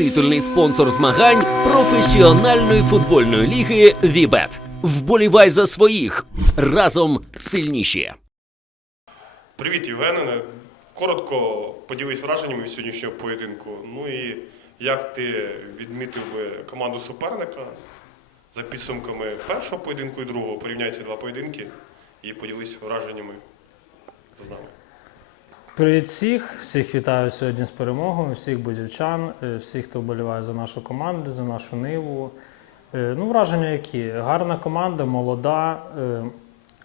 титульний спонсор змагань професіональної футбольної ліги Вібет. Вболівай за своїх разом сильніші. Привіт, Євгене. Коротко поділись враженнями від сьогоднішнього поєдинку. Ну і як ти відмітив би команду суперника за підсумками першого поєдинку і другого? Порівняй ці два поєдинки і поділись враженнями з нами. Привіт всіх! Всіх вітаю сьогодні з перемогою, всіх будівчан, е, всіх, хто вболіває за нашу команду, за нашу ниву. Е, Ну, враження які? Гарна команда, молода. Е,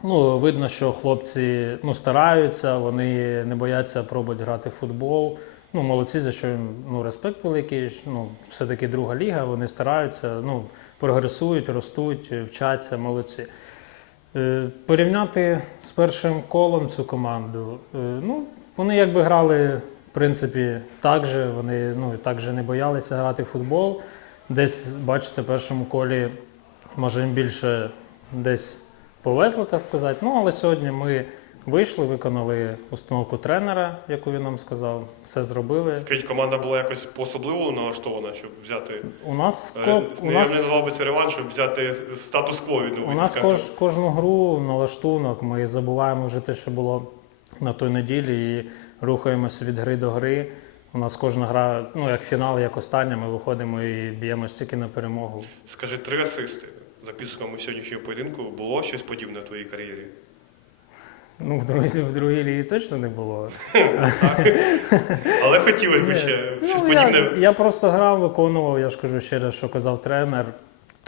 Ну, видно, що хлопці ну, стараються, вони не бояться пробувати грати в футбол. Ну, молодці, за що їм ну, респект великий. Ну, все-таки друга ліга, вони стараються, ну, прогресують, ростуть, вчаться, молодці. Порівняти з першим колом цю команду, ну, вони якби грали, в принципі, так же, вони ну, так же не боялися грати в футбол. Десь, бачите, в першому колі, може, їм більше десь повезло, так сказати. Ну, але сьогодні ми вийшли, виконали установку тренера, яку він нам сказав, все зробили. Скажіть, команда була якось по-особливо налаштована, щоб взяти. У нас, е, у Я не назвав би це реванш, щоб взяти статус-кво відновити. У нас кож, кожну гру налаштунок. Ми забуваємо вже те, що було на той неділі, і рухаємося від гри до гри. У нас кожна гра, ну як фінал, як остання, ми виходимо і б'ємось тільки на перемогу. Скажи, три асисти за підсумками сьогоднішнього поєдинку. Було щось подібне в твоїй кар'єрі? Ну, в другій, в другій лігі точно не було. Але хотілося б ще щось Ну, я, подібне. я просто грав, виконував, я ж кажу ще раз, що казав тренер,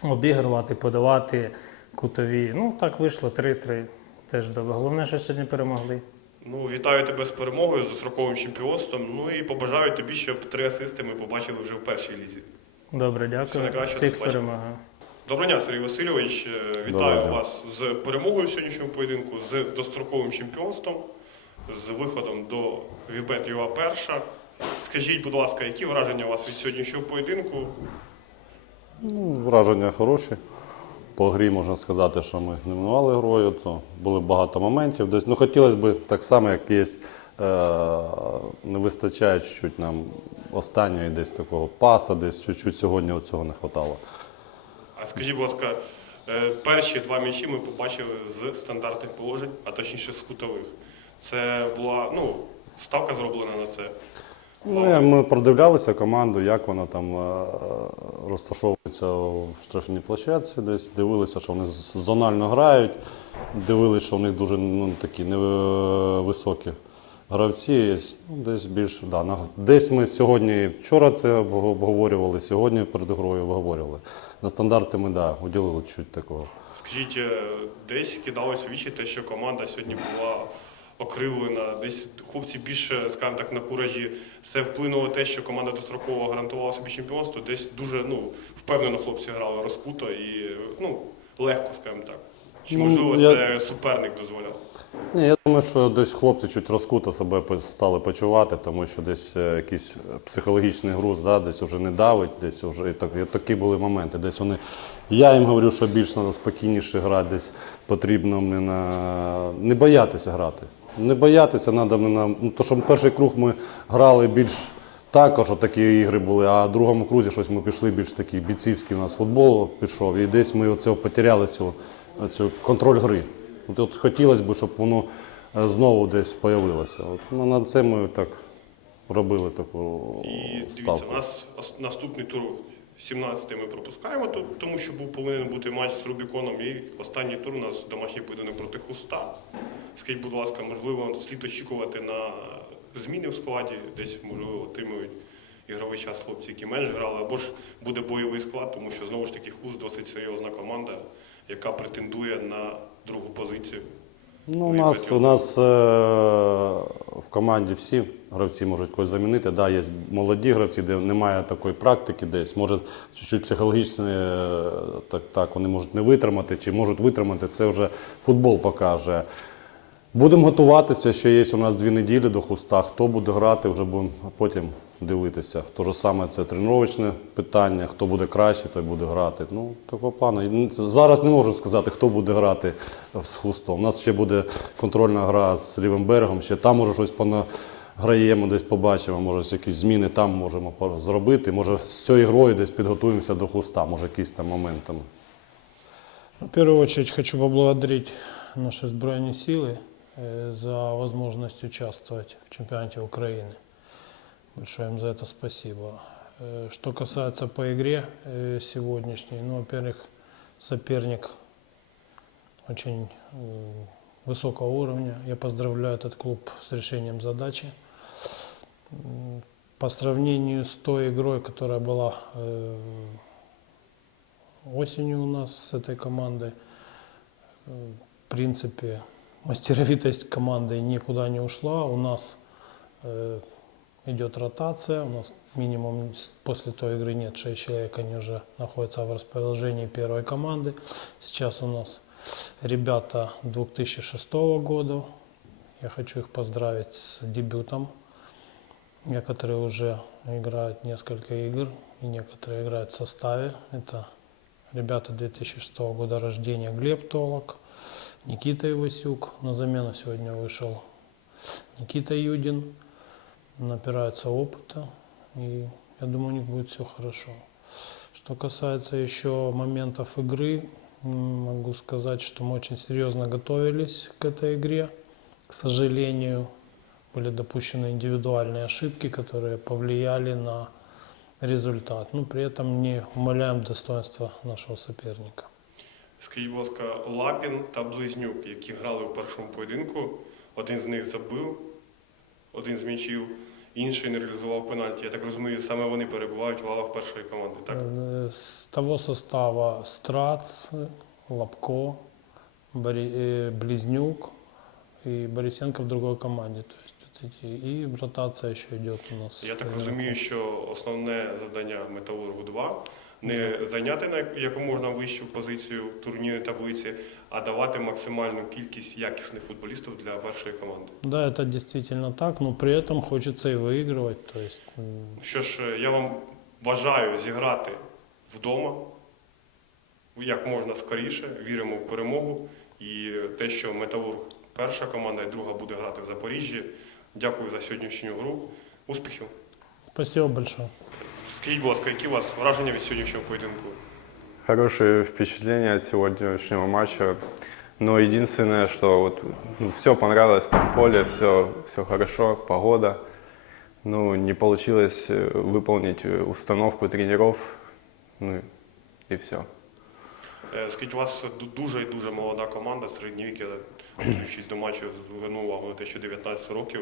обігрувати, подавати кутові. Ну, так вийшло 3-3. Теж добре. Головне, що сьогодні перемогли. Ну, вітаю тебе з перемогою, з достроковим чемпіонством. Ну і побажаю тобі, щоб три асисти ми побачили вже в першій лізі. Добре, Все дякую. найкраще, Всіх з перемогою. Доброго дня, Сергій Васильович. Е, Доброго Вітаю дня. вас з перемогою в сьогоднішньому поєдинку, з достроковим чемпіонством, з виходом до Вібет ЮА перша. Скажіть, будь ласка, які враження у вас від сьогоднішнього поєдинку? Ну, враження хороші. По грі можна сказати, що ми не минували грою, то були багато моментів. Десь, ну, хотілося б так само, як є, е, не вистачає чуть нам останньої десь такого паса, десь чуть-чуть сьогодні цього не вистачало. А скажіть, будь ласка, е, перші два м'ячі ми побачили з стандартних положень, а точніше з кутових. Це була ну, ставка зроблена на це. Ну, ми продивлялися команду, як вона там е, розташовується в штрафній площадці, десь дивилися, що вони зонально грають, дивилися, що в них дуже ну, такі невисокі гравці. є. Ну, десь більше, да, десь ми сьогодні, вчора це обговорювали, сьогодні перед грою обговорювали. На стандарти ми да, уділили чуть такого. Скажіть, е, десь кидалось у вічі те, що команда сьогодні була окрилена, десь хлопці більше, скажімо так, на куражі. Це вплинуло те, що команда достроково гарантувала собі чемпіонство. Десь дуже ну, впевнено хлопці грали розкуто і ну, легко, скажімо так. Чи Ну, можливо я- це суперник дозволяв? Ні, я думаю, що десь хлопці чуть розкуто себе стали почувати, тому що десь е, якийсь психологічний груз, да, десь вже не давить, десь вже і так, і такі були моменти. Десь вони. Я їм говорю, що більш треба спокійніше грати, десь потрібно не, на... не боятися грати. Не боятися треба на. Ну, то, що перший круг ми грали більш також такі ігри були, а в другому крузі щось ми пішли більш такий бійцівський у нас футбол пішов. І десь ми оце потеряли цю, цю контроль гри. От, от хотілося б, щоб воно е, знову десь появилося. От, ну, на це ми так робили таку І дивіться, у нас наступний тур 17 ми пропускаємо, то- тому що був повинен бути матч з Рубіконом. І останній тур у нас домашній поєдинок проти Хуста. Скажіть, будь ласка, можливо, слід очікувати на зміни в складі, десь, можливо, отримують ігровий час хлопці, які менш грали, або ж буде бойовий склад, тому що знову ж таки Хуст досить серйозна команда, яка претендує на другу позицію. Ну, у нас, у нас е- в команді всі гравці можуть когось замінити. Да, є молоді гравці, де немає такої практики десь. Може, чуть-чуть психологічно е, так, так, вони можуть не витримати, чи можуть витримати, це вже футбол покаже. Будемо готуватися, ще є у нас дві неділі до хуста. Хто буде грати, вже будемо потім дивитися. То ж саме це тренувачне питання, хто буде краще, той буде грати. Ну, такого плану. І Зараз не можу сказати, хто буде грати з хустом. У нас ще буде контрольна гра з лівим берегом, ще там може щось пона, граємо, десь побачимо, може якісь зміни там можемо пор- зробити. Може з цією грою десь підготуємося до хуста, може якісь там моменти. В первую очередь хочу поблагодарить наши сбройные силы э, за возможность участвовать в чемпионате Украины. Большое им за это спасибо. Э, Что касается по игре э, сегодняшней, ну, во-первых, соперник очень э, высокого уровня. Я поздравляю этот клуб с решением задачи. По сравнению с той игрой, которая была осенью у нас с этой командой. В принципе, мастеровитость команды никуда не ушла. У нас идет ротация. У нас минимум после той игры нет 6 человек. Они уже находятся в расположении первой команды. Сейчас у нас ребята 2006 года. Я хочу их поздравить с дебютом. Некоторые уже играют несколько игр, и некоторые играют в составе. Это ребята 2006 года рождения Глеб Толок, Никита Ивасюк. На замену сегодня вышел Никита Юдин Напирается опыта. И я думаю, у них будет все хорошо. Что касается еще моментов игры, м, могу сказать, что мы очень серьезно готовились к этой игре. К сожалению, были допущены индивидуальные ошибки, которые повлияли на результат. Но при этом не умаляем достоинства нашего соперника. Скажіть, будь ласка, Лапін та Близнюк, які грали в першому поєдинку, один з них забив, один з м'ячів, інший не реалізував пенальті. Я так розумію, саме вони перебувають в лавах першої команди, так? Э, С того состава Страц, Лапко, Бори- э, Близнюк и Борисенко в другой команде. То есть вот эти, и ротация еще идет у нас. Я так игроков. розумію, що основне завдання Металургу 2 не зайняти на яку можна вищу позицію в турнірній таблиці, а давати максимальну кількість якісних футболістів для першої команди. Да, это действительно так, но при этом хочется и выигрывать. То есть м, Що ж, е, я вам бажаю зіграти вдома як можна скоріше, віримо в перемогу. І те, що Металург перша команда і друга буде грати в Запоріжжі. Дякую за сьогоднішню гру. Успіхів! спасибо большое. Скажіть, будь ласка, які у вас враження від сьогоднішнього поєдинку? Хорошие впечатления от сегодняшнего матча. Но единственное, что вот ну, все понравилось, там поле, все, все хорошо, погода. Ну, не получилось э, выполнить э, установку тренеров. Ну и все. Е, Скажіть, у вас ду- дуже і дуже молода команда, середньовік, я готуючись до матчу, звернув увагу на те, що 19 років.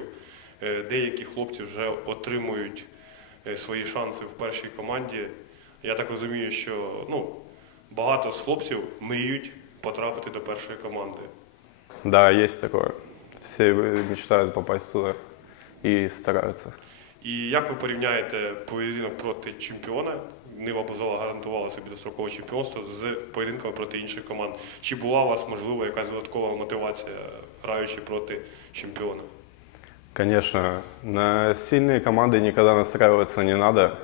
Е, Деякі хлопці вже отримують е, свої шанси в першій команді. Я так розумію, що ну, багато з хлопців мріють потрапити до першої команди. Да, есть такое. Все э, мечтают попасть туда и стараются. І як ви порівняєте поєдинок проти чемпіона? Нива Бузова гарантувала собі дострокове чемпіонство з поєдинками проти інших команд. Чи була у вас можливо якась додаткова мотивація, граючи проти чемпіона? Конечно, на сильные команды никогда настраиваться не надо.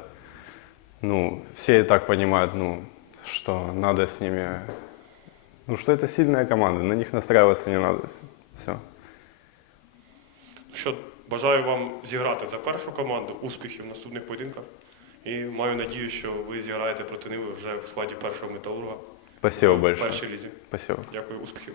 Ну, все и так понимают, ну, что надо с ними... Ну, что это сильная команда, на них настраиваться не надо. Все. Що бажаю вам зіграти за першу команду, успіхів в наступних поєдинках. І маю надію, що ви зіграєте проти Ниви вже в складі першого металурга Спасибо в большое. першій лізі. Спасибо. Дякую, успіхів.